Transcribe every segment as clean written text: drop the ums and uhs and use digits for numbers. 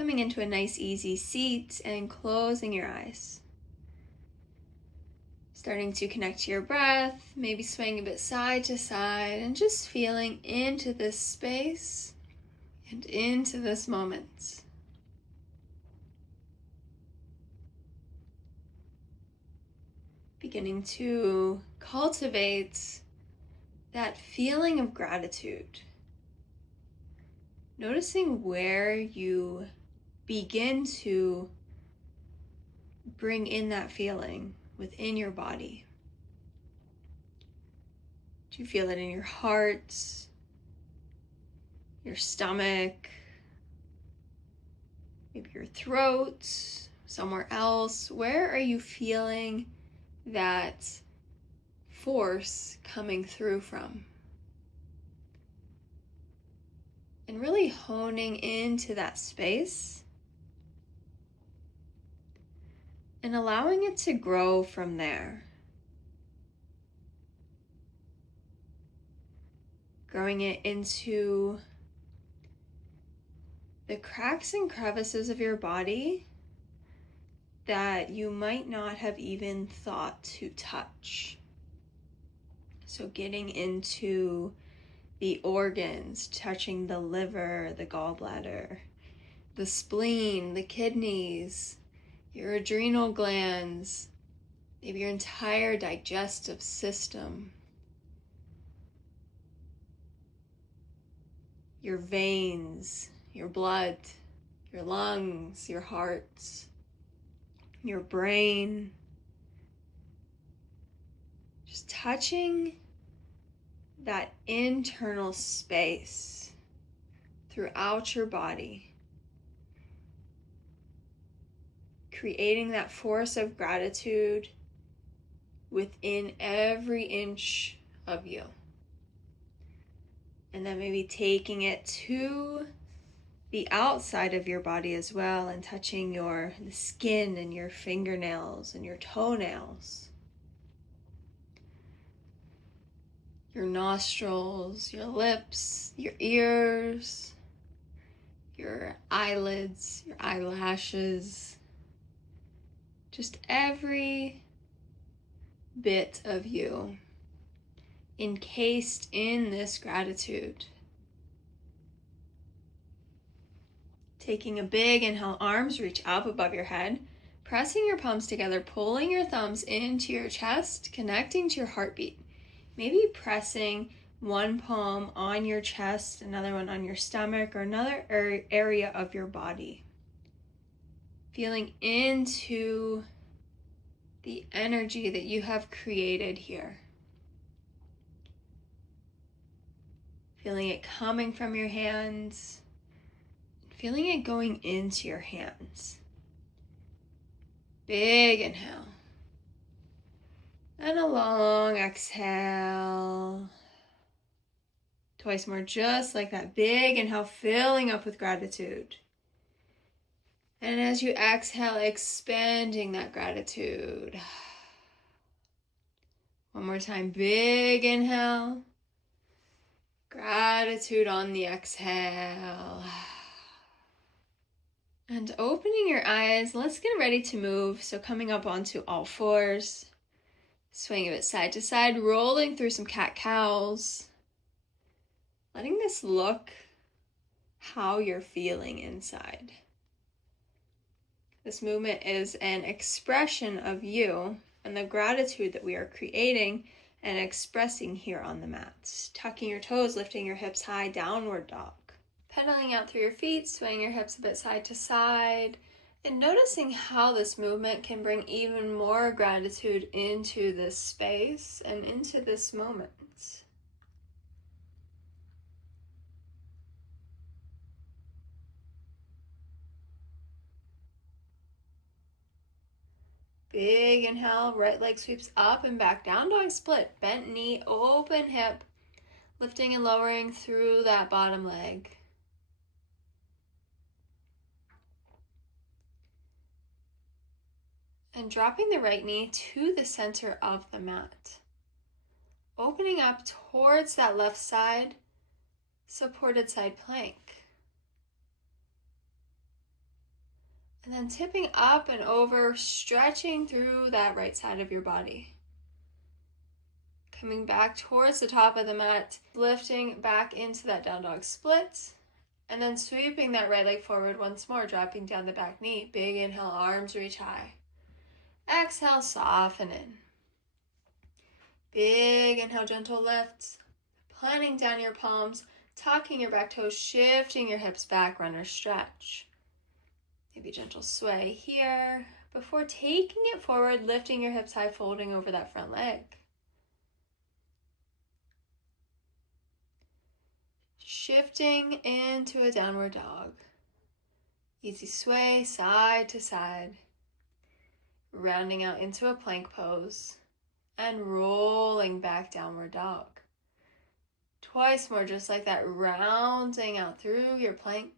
coming into a nice easy seat and closing your eyes. Starting to connect to your breath, maybe swaying a bit side to side and just feeling into this space and into this moment. Beginning to cultivate that feeling of gratitude. Noticing where you begin to bring in that feeling within your body. Do you feel it in your heart, your stomach, maybe your throat, somewhere else? Where are you feeling that force coming through from? And really honing into that space and allowing it to grow from there. Growing it into the cracks and crevices of your body that you might not have even thought to touch. So getting into the organs, touching the liver, the gallbladder, the spleen, the kidneys, your adrenal glands, maybe your entire digestive system, your veins, your blood, your lungs, your hearts, your brain. Just touching that internal space throughout your body. Creating that force of gratitude within every inch of you. And then maybe taking it to the outside of your body as well and touching the skin and your fingernails and your toenails. Your nostrils, your lips, your ears, your eyelids, your eyelashes. Just every bit of you encased in this gratitude. Taking a big inhale, arms reach up above your head, pressing your palms together, pulling your thumbs into your chest, connecting to your heartbeat. Maybe pressing one palm on your chest, another one on your stomach, or another area of your body. Feeling into the energy that you have created here. Feeling it coming from your hands, feeling it going into your hands. Big inhale. And a long exhale. Twice more, just like that. Big inhale, filling up with gratitude. And as you exhale, expanding that gratitude. One more time, big inhale. Gratitude on the exhale. And opening your eyes, let's get ready to move. So coming up onto all fours. Swing a bit side to side, rolling through some cat-cows. Letting this look how you're feeling inside. This movement is an expression of you and the gratitude that we are creating and expressing here on the mat. Tucking your toes, lifting your hips high, downward dog. Pedaling out through your feet, swaying your hips a bit side to side. And noticing how this movement can bring even more gratitude into this space and into this moment. Big inhale, right leg sweeps up and back, down dog split, bent knee, open hip, lifting and lowering through that bottom leg. And dropping the right knee to the center of the mat. Opening up towards that left side, supported side plank. And then tipping up and over, stretching through that right side of your body. Coming back towards the top of the mat, lifting back into that down dog split. And then sweeping that right leg forward once more, dropping down the back knee. Big inhale, arms reach high. Exhale, soften in. Big inhale, gentle lift. Planting down your palms, tucking your back toes, shifting your hips back, runner stretch. Maybe gentle sway here. Before taking it forward, lifting your hips high, folding over that front leg. Shifting into a downward dog. Easy sway side to side. Rounding out into a plank pose. And rolling back downward dog. Twice more, just like that, rounding out through your plank.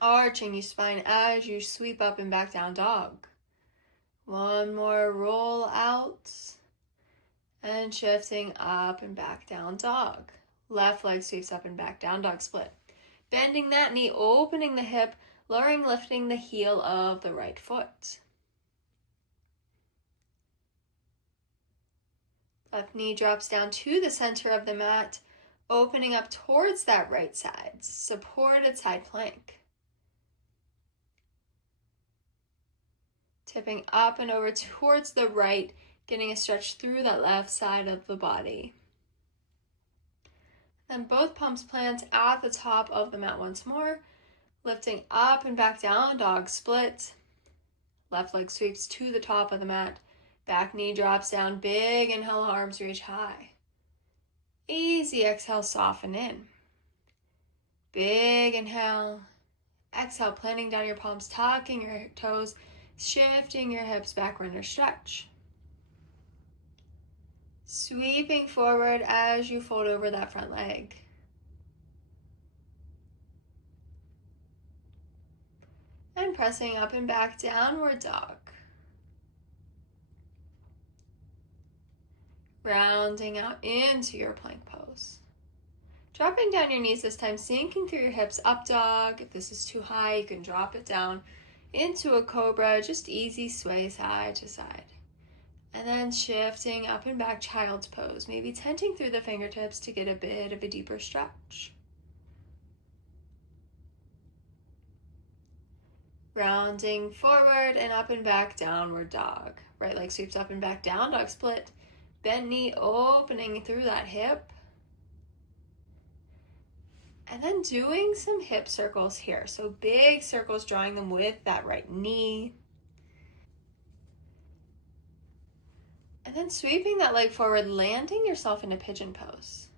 Arching your spine as you sweep up and back down dog. One more, roll out. And shifting up and back down dog. Left leg sweeps up and back down dog split. Bending that knee, opening the hip, lowering, lifting the heel of the right foot. Left knee drops down to the center of the mat, opening up towards that right side, supported side plank. Tipping up and over towards the right, getting a stretch through that left side of the body. Then both palms plant at the top of the mat once more, lifting up and back down, dog split. Left leg sweeps to the top of the mat, back knee drops down, big inhale, arms reach high. Easy exhale, soften in. Big inhale. Exhale, planting down your palms, tucking your toes, shifting your hips back, runner stretch. Sweeping forward as you fold over that front leg. And pressing up and back, downward dog. Rounding out into your plank pose. Dropping down your knees this time, sinking through your hips, up dog. If this is too high, you can drop it down into a cobra, just easy sway side to side. And then shifting up and back, child's pose. Maybe tenting through the fingertips to get a bit of a deeper stretch. Rounding forward and up and back, downward dog. Right leg sweeps up and back, down dog split. Bent knee opening through that hip. And then doing some hip circles here. So big circles, drawing them with that right knee. And then sweeping that leg forward, landing yourself in a pigeon pose.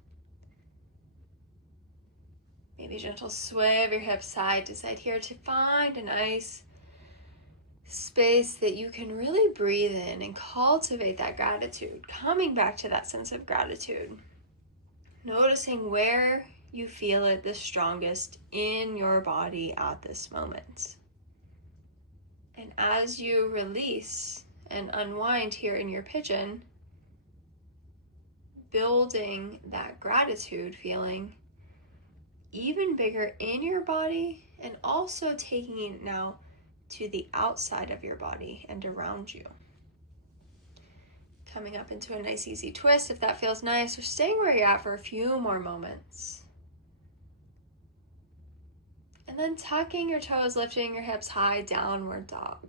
Maybe gentle sway of your hips side to side here to find a nice space that you can really breathe in and cultivate that gratitude. Coming back to that sense of gratitude. Noticing where you feel it the strongest in your body at this moment. And as you release and unwind here in your pigeon, building that gratitude feeling even bigger in your body, and also taking it now to the outside of your body and around you. Coming up into a nice easy twist if that feels nice, or staying where you're at for a few more moments. And then tucking your toes, lifting your hips high, downward dog.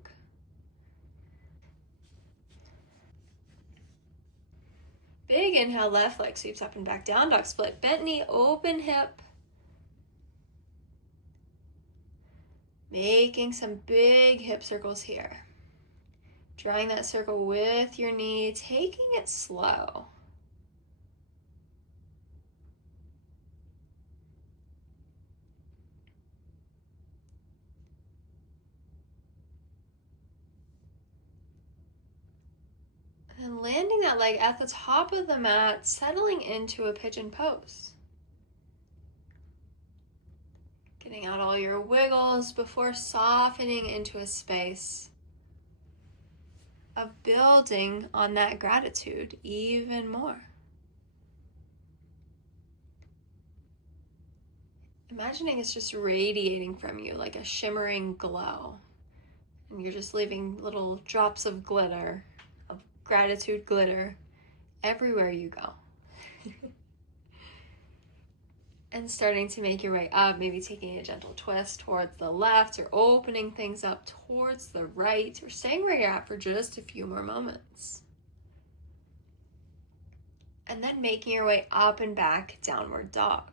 Big inhale, left leg sweeps up and back, down dog split. Bent knee, open hip. Making some big hip circles here. Drawing that circle with your knee, taking it slow. And landing that leg at the top of the mat, settling into a pigeon pose. Getting out all your wiggles before softening into a space of building on that gratitude even more. Imagining it's just radiating from you like a shimmering glow. And you're just leaving little drops of glitter, of gratitude glitter, everywhere you go. And starting to make your way up, maybe taking a gentle twist towards the left or opening things up towards the right, or staying where you're at for just a few more moments. And then making your way up and back, downward dog.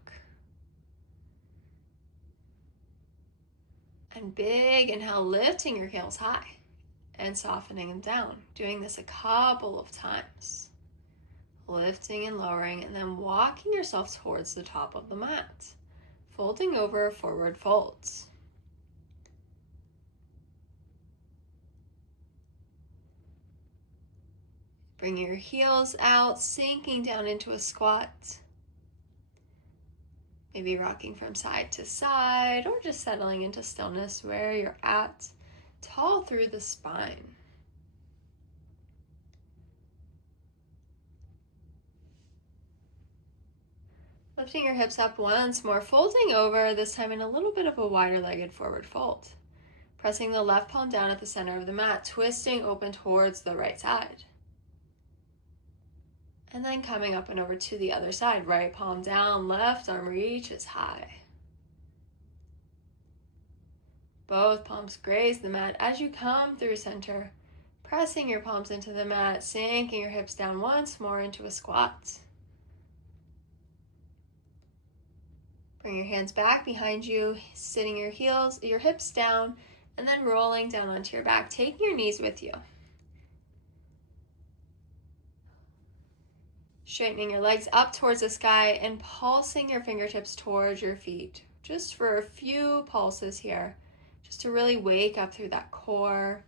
And big inhale, lifting your heels high and softening them down. Doing this a couple of times. Lifting and lowering, and then walking yourself towards the top of the mat. Folding over, forward folds. Bring your heels out, sinking down into a squat. Maybe rocking from side to side, or just settling into stillness where you're at, tall through the spine. Lifting your hips up once more, folding over, this time in a little bit of a wider legged forward fold. Pressing the left palm down at the center of the mat, twisting open towards the right side. And then coming up and over to the other side, right palm down, left arm reaches high. Both palms graze the mat as you come through center, pressing your palms into the mat, sinking your hips down once more into a squat. Bring your hands back behind you, sitting your hips down, and then rolling down onto your back, taking your knees with you. Straightening your legs up towards the sky and pulsing your fingertips towards your feet. Just for a few pulses here, just to really wake up through that core,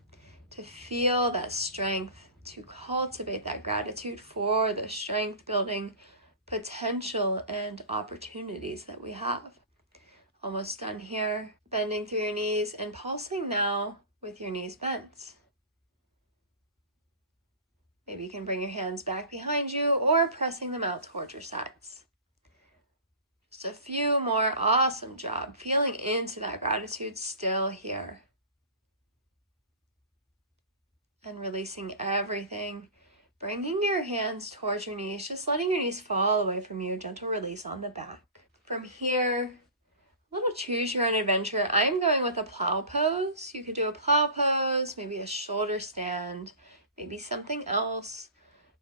to feel that strength, to cultivate that gratitude for the strength building potential and opportunities that we have. Almost done here. Bending through your knees and pulsing now with your knees bent. Maybe you can bring your hands back behind you or pressing them out towards your sides. Just a few more. Awesome job. Feeling into that gratitude still here. And releasing everything. Bringing your hands towards your knees, just letting your knees fall away from you. Gentle release on the back. From here, a little choose your own adventure. I'm going with a plow pose. You could do a plow pose, maybe a shoulder stand, maybe something else.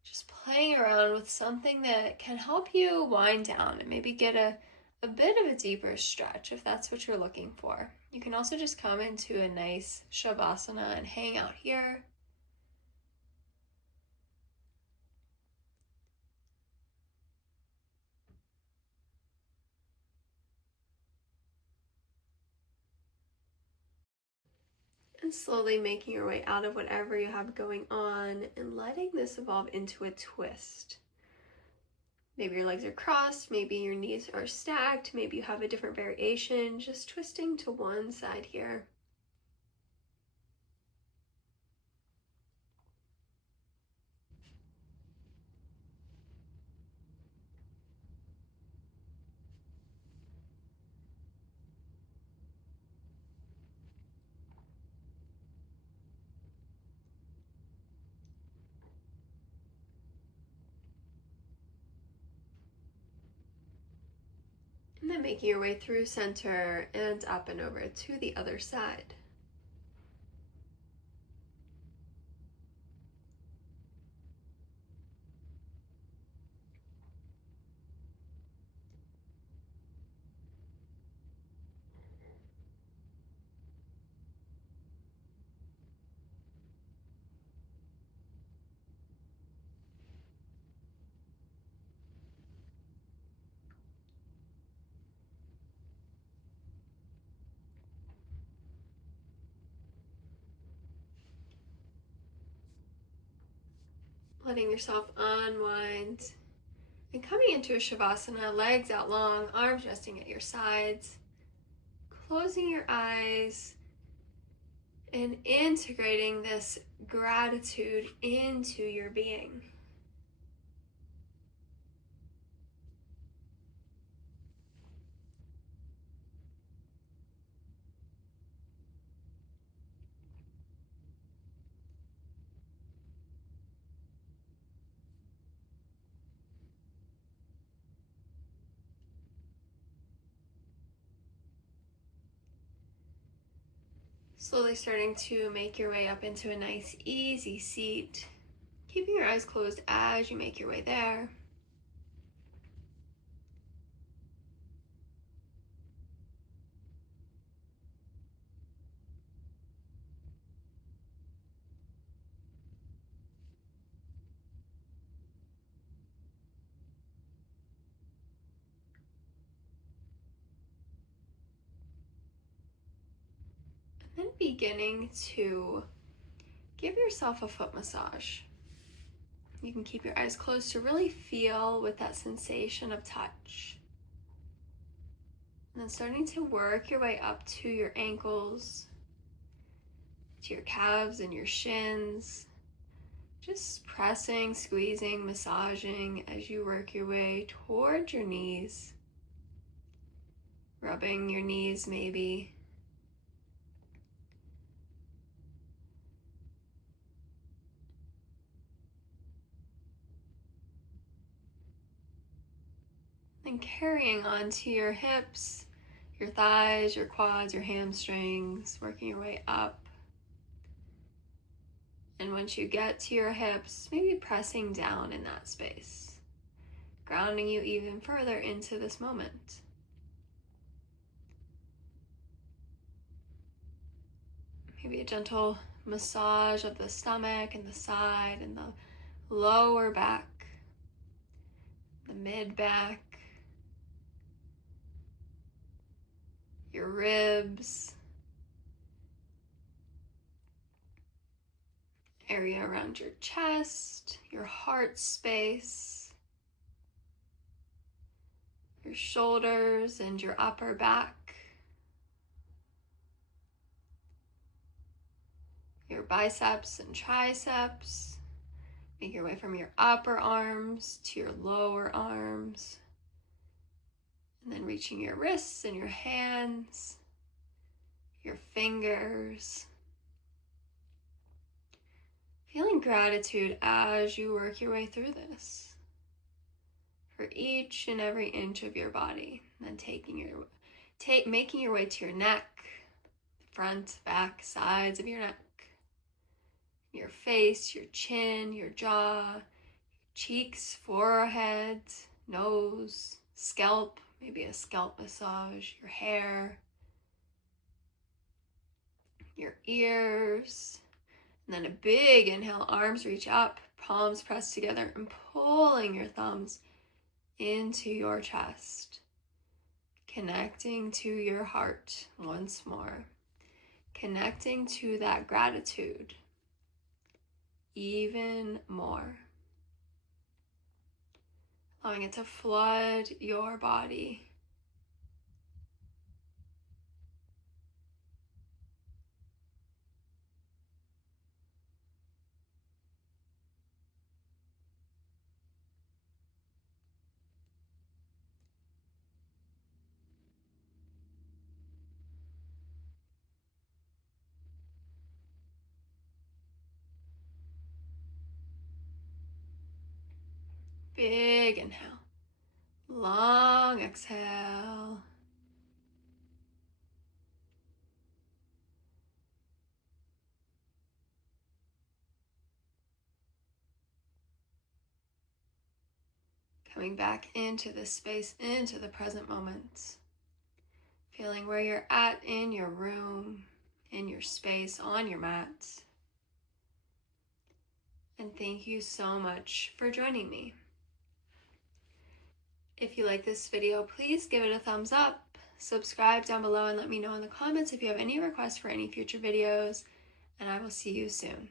Just playing around with something that can help you wind down and maybe get a bit of a deeper stretch if that's what you're looking for. You can also just come into a nice Savasana and hang out here. And slowly making your way out of whatever you have going on and letting this evolve into a twist. Maybe your legs are crossed, maybe your knees are stacked, maybe you have a different variation, just twisting to one side here. And then making your way through center and up and over to the other side. Letting yourself unwind and coming into a Shavasana, legs out long, arms resting at your sides, closing your eyes and integrating this gratitude into your being. Slowly starting to make your way up into a nice, easy seat. Keeping your eyes closed as you make your way there. And then beginning to give yourself a foot massage. You can keep your eyes closed to really feel with that sensation of touch. And then starting to work your way up to your ankles, to your calves and your shins. Just pressing, squeezing, massaging as you work your way towards your knees. Rubbing your knees maybe. And carrying on to your hips, your thighs, your quads, your hamstrings, working your way up. And once you get to your hips, maybe pressing down in that space, grounding you even further into this moment. Maybe a gentle massage of the stomach and the side and the lower back, the mid back, your ribs, area around your chest, your heart space, your shoulders and your upper back, your biceps and triceps. Make your way from your upper arms to your lower arms, and then reaching your wrists and your hands, your fingers. Feeling gratitude as you work your way through this for each and every inch of your body. And then making your way to your neck, front, back, sides of your neck, your face, your chin, your jaw, your cheeks, forehead, nose, scalp, maybe a scalp massage, your hair, your ears. And then a big inhale, arms reach up, palms pressed together, and pulling your thumbs into your chest. Connecting to your heart once more. Connecting to that gratitude even more. Allowing it to flood your body. Big inhale. Long exhale. Coming back into this space, into the present moment. Feeling where you're at in your room, in your space, on your mat. And thank you so much for joining me. If you like this video, please give it a thumbs up, subscribe down below, and let me know in the comments if you have any requests for any future videos, and I will see you soon.